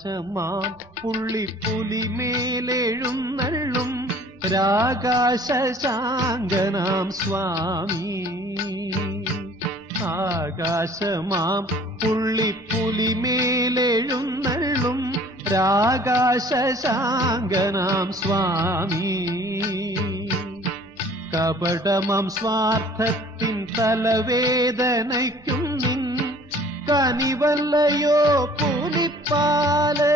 ആകാശമാം പുള്ളിപ്പുലിമേലെഴുന്നള്ളും രാകാശശാങ്കനാം സ്വാമി. ആകാശമാം പുള്ളിപ്പുലിമേലെഴുന്നള്ളും രാകാശശാങ്കനാം സ്വാമി. കപടമം സ്വാർത്ഥത്തിൻ തലവേദനയ്ക്കും നിൻ കനിവല്ലയോ പുലിപ്പാല്.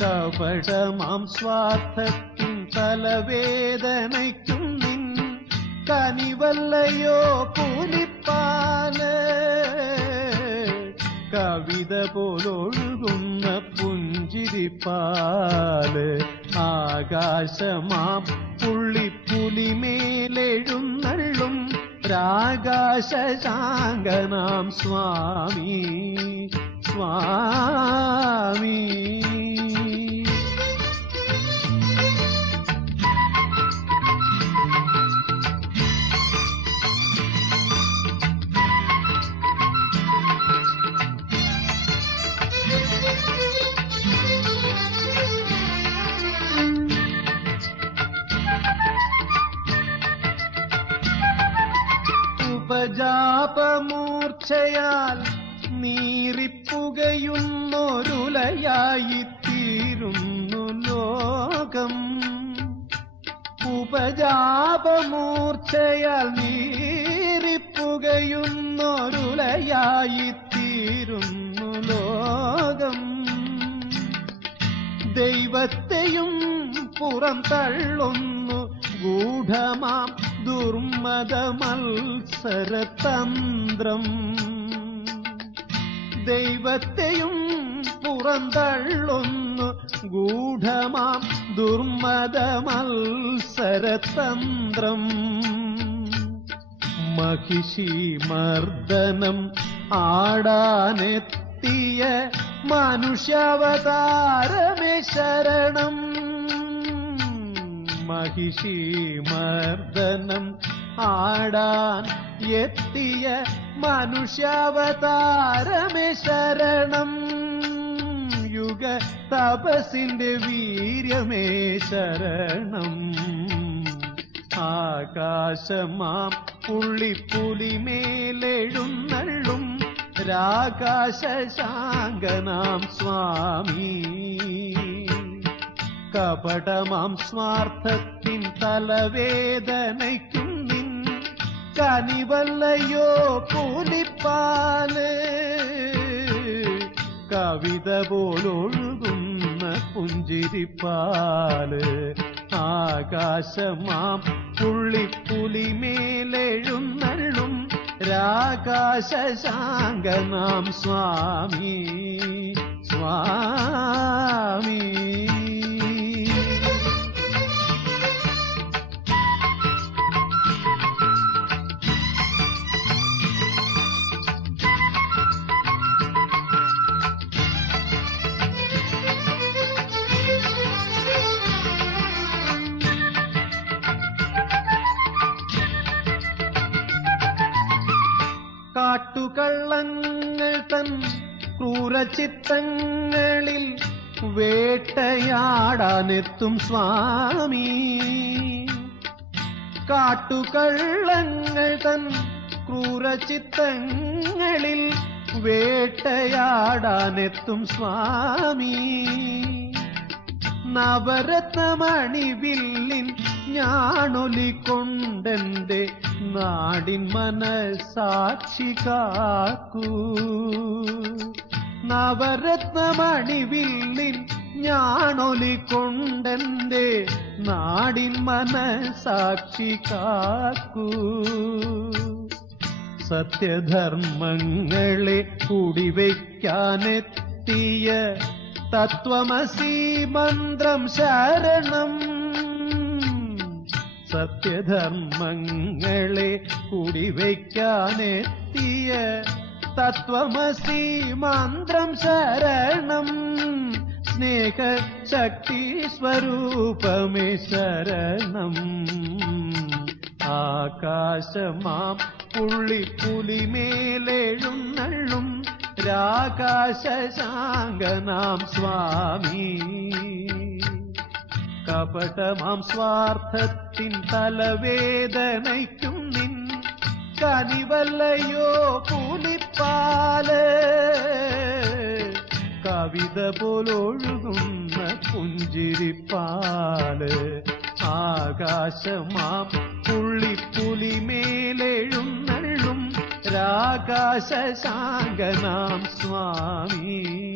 കപടമം സ്വാർത്ഥത്തിൻ തലവേദനയ്ക്കും നിൻ കനിവല്ലയോ പുലിപ്പാല്. കവിത പോലൊഴുകുന്ന പുഞ്ചിരിപ്പാല്. ആകാശമാം പുള്ളിപ്പുലിമേലെഴുന്നള്ളും രാകാശശാങ്കനാം സ്വാമി. സ്വാമി ഉപജാപമൂർച്ഛയാൽ നീറിപ്പുകയുന്നൊരുലയായിത്തീരുന്നു ലോകം. ഉപജാപമൂർച്ഛയാൽ നീറിപ്പുകയുന്നൊരുലയായിത്തീരുന്നു ലോകം. ദൈവത്തെയും പുറം തള്ളുന്നു ഗൂഢമാം ദുർമദമത്സരതന്ത്രം. ദൈവത്തെയും പുറന്തള്ളുന്നു ഗൂഢമാം ദുർമദമത്സരതന്ത്രം. മഹിഷി മർദ്ദനം ആടാനെത്തിയ മനുഷ്യാവതാരമേ ശരണം. മഹിഷി മർദ്ദനം ആടാൻ എത്തിയ മനുഷ്യാവതാരമേ ശരണം. യുഗ തപസിന്റെ വീര്യമേ ശരണം. ആകാശമാം പുള്ളിപ്പുലിമേലെഴുന്നള്ളും രാകാശശാങ്കനാം സ്വാമി. കപടമാം സ്വാർത്ഥത്തിൻ തലവേദനയ്ക്കും നിൻ കനിവല്ലയോ പുലിപ്പാല്. കവിത പോലൊഴുകുന്ന പുഞ്ചിരിപ്പാല്. ആകാശമാം പുള്ളിപ്പുലിമേലെഴുന്നള്ളും രാകാശശാങ്കനാം സ്വാമി. സ്വാമി കാട്ടുകള്ളങ്ങൾ തൻ ക്രൂരചിത്തങ്ങളിൽ വേട്ടയാടാനെത്തും സ്വാമി. കാട്ടുകള്ളങ്ങൾ തൻ ക്രൂരചിത്തങ്ങളിൽ വേട്ടയാടാനെത്തും സ്വാമി. നവരത്നമണിവില്ലിൻ ഞാണൊലിക്കൊണ്ടെന്റെ നാടിൻ മനസാക്ഷി കാക്കൂ. നവരത്നമണിവില്ലിൻ ഞാണൊലിക്കൊണ്ടെന്റെ നാടിൻ മനസാക്ഷി കാക്കൂ. സത്യധർമ്മങ്ങളെ കുടിവയ്ക്കാനെത്തിയ തത്വമസി മന്ത്രം ശരണം. സത്യധർമ്മങ്ങളെ കുടിവയ്ക്കാനെത്തിയ തത്വമസി മന്ത്രം ശരണം. സ്നേഹശക്തി സ്വരൂപമേ ശരണം. ആകാശമാം പുള്ളിപ്പുലിമേലെഴുന്നള്ളും രാകാശശാങ്കനാം സ്വാമി. കപടമാം സ്വാർത്ഥത്തിൻ തലവേദനയ്ക്കും നിൻ കനിവല്ലയോ പുലിപ്പാല്. കവിത പോലൊഴുകുന്ന പുഞ്ചിരിപ്പാല്. ആകാശമാം പുള്ളിപ്പുലിമേലെഴുന്നള്ളും രാകാശശാങ്കനാം സ്വാമി.